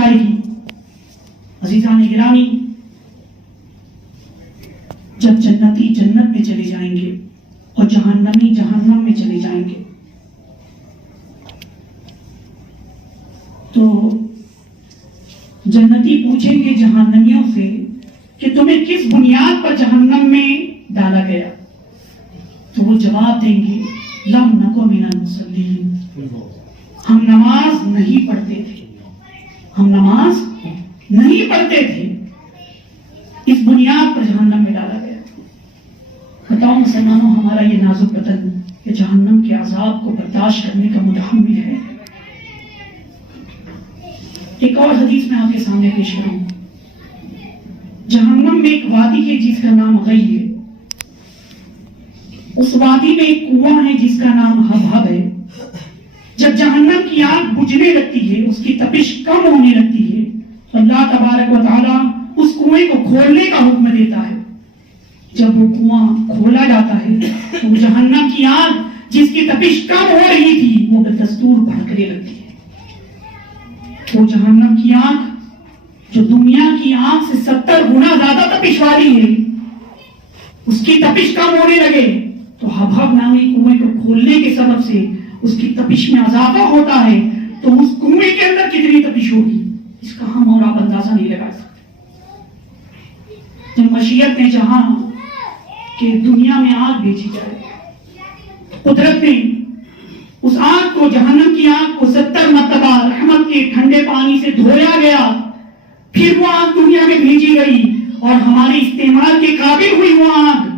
جائے گی. عزیزان گرامی، جب جنتی جنت میں چلے جائیں گے اور جہنمی جہنم میں چلے جائیں گے تو جنتی پوچھیں گے جہنمیوں سے کہ تمہیں کس بنیاد پر جہنم میں ڈالا گیا؟ تو وہ جواب دیں گے لم نکو من المصلین، ہم نماز نہیں پڑھتے تھے، ہم نماز نہیں پڑھتے تھے، اس بنیاد پر جہنم میں ڈالا گیا. بتاؤ مسلمانوں، ہمارا یہ نازک بدن کہ جہنم کے عذاب کو برداشت کرنے کا متحمل ہے؟ ایک اور حدیث میں آپ کے سامنے پیش کروں. جہنم میں ایک وادی ہے جس کا نام غی ہے، اس وادی میں ایک کنواں ہے جس کا نام ہبہب ہے. جب جہنم کی آگ بجھنے لگتی ہے، اس کی تپش کم ہونے لگتی ہے، تو اللہ تبارک و تعالی اس کنویں کو کھولنے کا حکم دیتا ہے. جب وہ کنواں کھولا جاتا ہے تو جہنم کی آگ جس کی تپش کم ہو رہی تھی وہ بدستور بھڑکنے لگتی ہے. وہ جہنم کی آگ جو دنیا کی آگ سے 70 گنا زیادہ تپش والی ہے، اس کی تپش کم ہونے لگے تو ہبہب نامی کنویں کو کھولنے کے سبب سے اس کی تپش میں اضافہ ہوتا ہے. تو اس کنویں کے اندر کتنی تپش ہوگی اس کا ہم اور آپ اندازہ نہیں لگا سکتے. تو مشیت نے جہاں کہ دنیا میں آگ بھیجی جائے، قدرت نے اس آگ کو، جہنم کی آگ کو 70 مرتبہ رحمت کے ٹھنڈے پانی سے دھویا گیا، پھر وہ آگ دنیا میں بھیجی گئی اور ہمارے استعمال کے قابل ہوئی وہ آگ.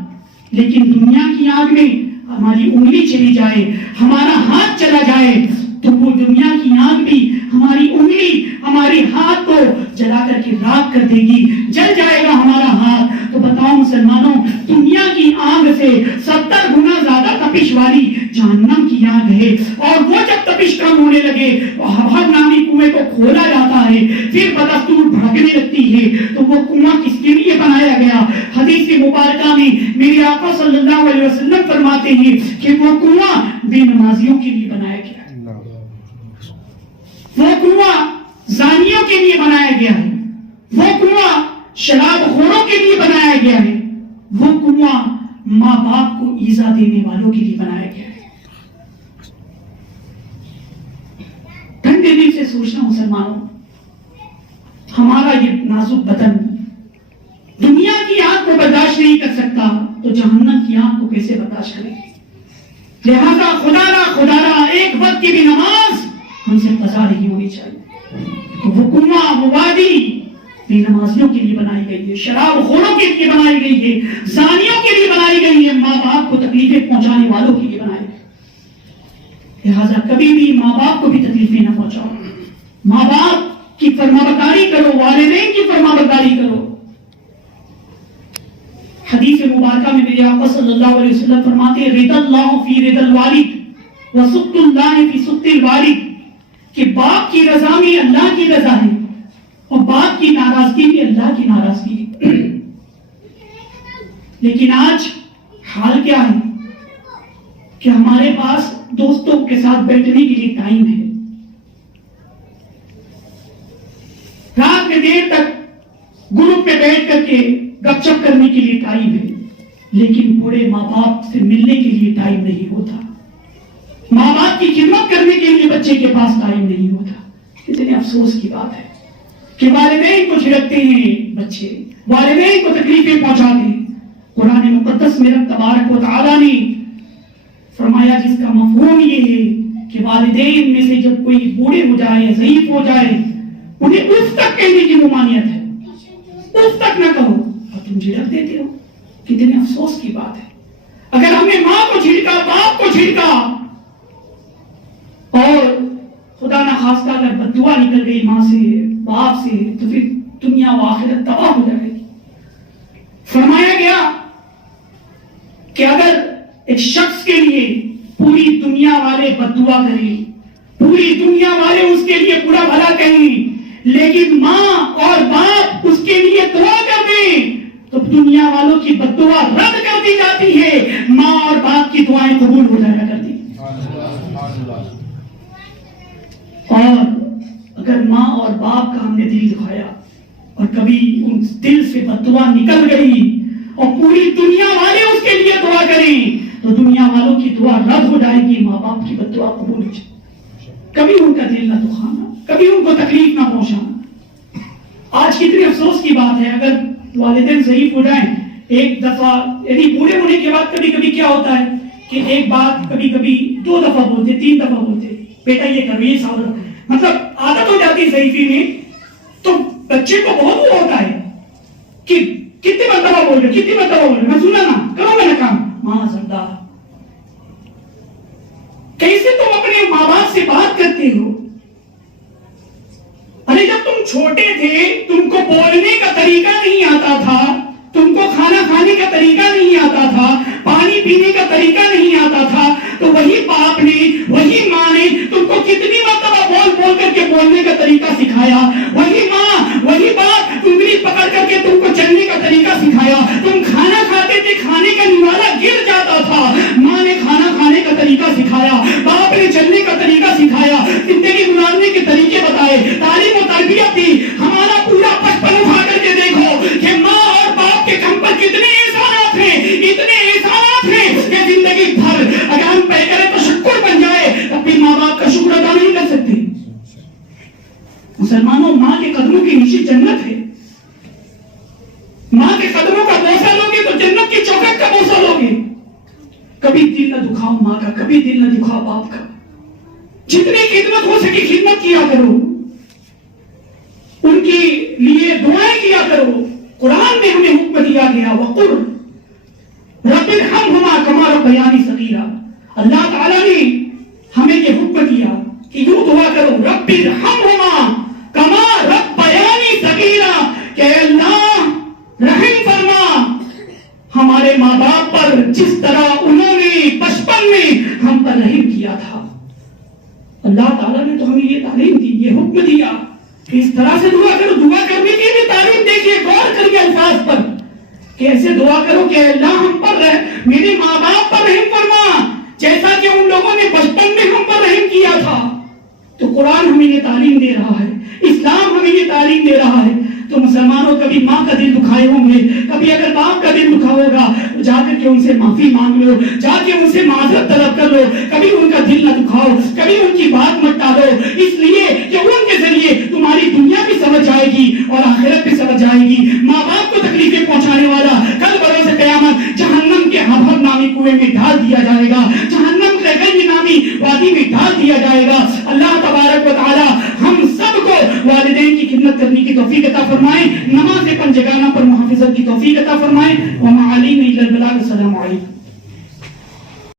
لیکن دنیا کی آگ میں ہماری انگلی چلی جائے، ہمارا ہاتھ چلا جائے تو وہ دنیا کی آگ بھی ہماری انگلی، ہماری ہاتھ کو جلا کر کے راکھ کر دے گی، جل جائے گا ہمارا ہاتھ. تو بتاؤ مسلمانوں، دنیا کی آگ سے 70 گنا زیادہ تپش والی جہنم کی آگ ہے. اور وہ جب تپش کم ہونے لگے تو ہبہب نامی کنویں کو کھولا جاتا ہے، پھر بدستور بھڑکنے لگتی ہے. تو وہ کنواں کس کے لیے بنایا گیا؟ حدیث مبارکہ میں میرے آقا صلی اللہ علیہ وسلم فرماتے ہیں کہ وہ کنواں بے نمازیوں کے لیے بنایا گیا ہے، وہ کنواں زانیوں کے لیے بنایا گیا ہے، وہ کنواں شراب خوروں کے لیے بنایا گیا ہے، وہ کنواں ماں باپ کو ایذا دینے والوں کے لیے بنایا گیا ہے. ٹھنڈے دل سے سوچنا مسلمانوں، ہمارا یہ نازک بدن دنیا کی آگ کو برداشت نہیں کر سکتا تو جہنم کی آگ کو کیسے برداشت کرے؟ لہذا خدا را ایک وقت کی بھی نماز ہم سے قضا نہیں ہونی چاہیے. تو وہ کنواں، وہ وادی بے نمازیوں کے لیے بنائی گئی ہے، شراب خوروں کے لیے بنائی گئی ہے، زانیوں کے لیے بنائی گئی ہے، ماں باپ کو تکلیفیں پہنچانے والوں کے لیے بنائی گئی. لہذا کبھی بھی ماں باپ کو بھی تکلیفیں نہ پہنچاؤ، ماں باپ کی فرمانبرداری کرو، والدین کی فرمانبرداری کرو. حدیث مبارکہ میں میرے آقا صلی اللہ علیہ وسلم فرماتے ہیں رضا اللہ فی رضا الوالد وسخط اللہ فی سخط الوالد، کہ باپ کی رضا میں اللہ کی رضا ہے اور باپ کی ناراضگی میں اللہ کی ناراضگی ہے. لیکن آج حال کیا ہے کہ ہمارے پاس دوستوں کے ساتھ بیٹھنے کے لیے ٹائم ہے، رات میں دیر تک گروپ میں بیٹھ کر کے گپ شپ کرنے کے لیے ٹائم ہے، لیکن بوڑھے ماں باپ سے ملنے کے لیے ٹائم نہیں ہوتا، ماں باپ کی خدمت کرنے کے لیے بچے کے پاس ٹائم نہیں ہوتا. کتنے افسوس کی بات ہے کہ والدین کو جھڑکتے ہیں بچے، والدین کو تکلیفیں پہنچاتے ہیں. قرآن مقدس میں رب تبارک و تعالیٰ نے فرمایا جس کا مفہوم یہ ہے کہ والدین میں سے جب کوئی بوڑھے ہو جائے، ضعیف ہو جائے، انہیں اف تک کہنے کی ممانعت ہے، اف تک نہ کہو اور تم جھڑک دیتے ہو. کتنے افسوس کی بات ہے. اگر ہم نے ماں کو جھڑکا، باپ کو جھڑکا اور خدا نہ خواستہ اگر بددعا نکل گئی ماں سے، باپ سے، تو پھر دنیا و آخرت تباہ ہو جائے گی. فرمایا گیا کہ اگر ایک شخص کے لیے پوری دنیا والے بددعا کریں، پوری دنیا والے اس کے لیے برا بھلا کہیں، لیکن ماں اور باپ اس کے لیے دعا کر دیں تو دنیا والوں کی بددعا رد کر دی جاتی ہے، ماں اور باپ کی دعائیں قبول ہو جایا کرتی. اور اگر ماں اور باپ کا ہم نے اور کبھی ان دل سے بددعا نکل گئی اور پوری دنیا والے اس کے لیے دعا کریں تو دنیا والوں کی دعا رد ہو جائے گی، ماں باپ کی بددعا قبول ہو جائے، کبھی ان کا دل نہ دکھانا، کبھی ان کو تکلیف نہ پہنچانا۔ آج کتنے افسوس کی بات ہے، اگر والدین ضعیف ہو جائیں ایک دفعہ، یعنی بوڑھے ہونے کے بعد کبھی کبھی کیا ہوتا ہے کہ ایک بات کبھی کبھی 2 دفعہ بولتے، 3 دفعہ بولتے، بیٹا یہ کرو، یہ ساؤ، مطلب عادت ہو جاتی ہے ضعیفی میں، تو بچے کو بہت وہ ہوتا ہے کہ کتنی مرتبہ بول رہے، کتنی مرتبہ بول رہے، میں سنا نا، کرو میرا کام، ماں زندہ۔ کیسے تم اپنے ماں باپ سے بات کرتے ہو؟ ارے جب تم چھوٹے تھے تم کو بولنے کا طریقہ نہیں آتا تھا، تم کو کھانا کھانے کا طریقہ نہیں آتا تھا، پانی پینے کا طریقہ نہیں آتا تھا، تو وہی باپ نے، وہی ماں نے تم کو کتنی مرتبہ بول بول کر کے بولنے کا طریقہ سکھایا، وہی ماں وہی باپ انگلی پکڑ کر کے تم کو چلنے کا طریقہ سکھایا، تم کھانا کھاتے تھے کھانے کا نوالا گر جاتا تھا، ماں نے کھانا کھانے کا طریقہ سکھایا، باپ نے چلنے کا طریقہ سکھایا، زندگی گزارنے کے طریقے بتائے، تعلیم و تربیت دی۔ ہمارا پورا بچپن اٹھا کر کے دیکھو کہ ماں اور باپ کے ہم پر کتنے احسانات ہیں، اتنے احسانات ہیں کہ زندگی بھر اگر ہم پے کریں تو شکر بن جائے، تب بھی ماں باپ کا شکر ادا نہیں کر سکتے۔ مسلمانوں، ماں کے قدموں کے نیچے جنت ہے، ماں کے قدموں کا بوسہ لوگے تو جنت کی چوکھٹ کا بوسہ لوگے۔ کبھی دل نہ دکھاؤ ماں کا، کبھی دل نہ دکھاؤ باپ کا، جتنی خدمت ہو سکے خدمت کیا کرو، ان کے لیے دعائیں کیا کرو۔ قرآن میں ہمیں حکم دیا گیا وقر رب ارحمہما کما ربیانی صغیرا، اللہ تعالیٰ نے ہمیں یہ حکم دیا کہ یوں دعا کرو رب ارحمہما کما ربیانی صغیرا، کہ اللہ رحم فرما ہمارے ماں باپ پر جس طرح انہوں نے بچپن میں ہم پر رحم کیا تھا۔ اللہ تعالیٰ نے تو ہمیں یہ تعلیم دی، یہ حکم دیا کہ اس طرح سے دعا کرو۔ دعا کرنے کی بھی تعلیم دیکھیے، غور کریے الفاظ پر، کہ ایسے دعا کرو کہ اللہ ہم پر میرے ماں باپ پر رحم فرما جیسا کہ ان لوگوں نے بچپن میں ہم پر رحم کیا تھا۔ تو قرآن ہمیں یہ تعلیم دے رہا ہے، اسلام ہمیں یہ تعلیم دے رہا ہے۔ تو مسلمانوں کبھی ماں کا دل دکھائے ہوں گے، کبھی اگر باپ کا دل دکھا ہوگا جا کر کے ان سے معافی مانگ لو، جا کے ان سے معذرت طلب کر لو، کبھی ان کا دل نہ دکھاؤ، کبھی ان کی بات مت ٹالو، اس لیے کہ ان کے ذریعے تمہاری دنیا بھی سمجھ جائے گی اور آخرت بھی سمجھ جائے گی۔ ماں باپ کو تکلیفیں پہنچانے والا کل بروز قیامت جہنم کے ہبہر نامی کنویں میں ڈال دیا جائے گا، جہنم کے گنج نامی وادی میں ڈال دیا جائے گا۔ اللہ تبارک و تعالی ہم سب کو والدین کی خدمت کرنے کی توفیق عطا فرمائے، نماز پنجگانہ پر محافظت کی توفیق عطا فرمائے۔ وما علینا الا البلاغ۔ السلام علیکم۔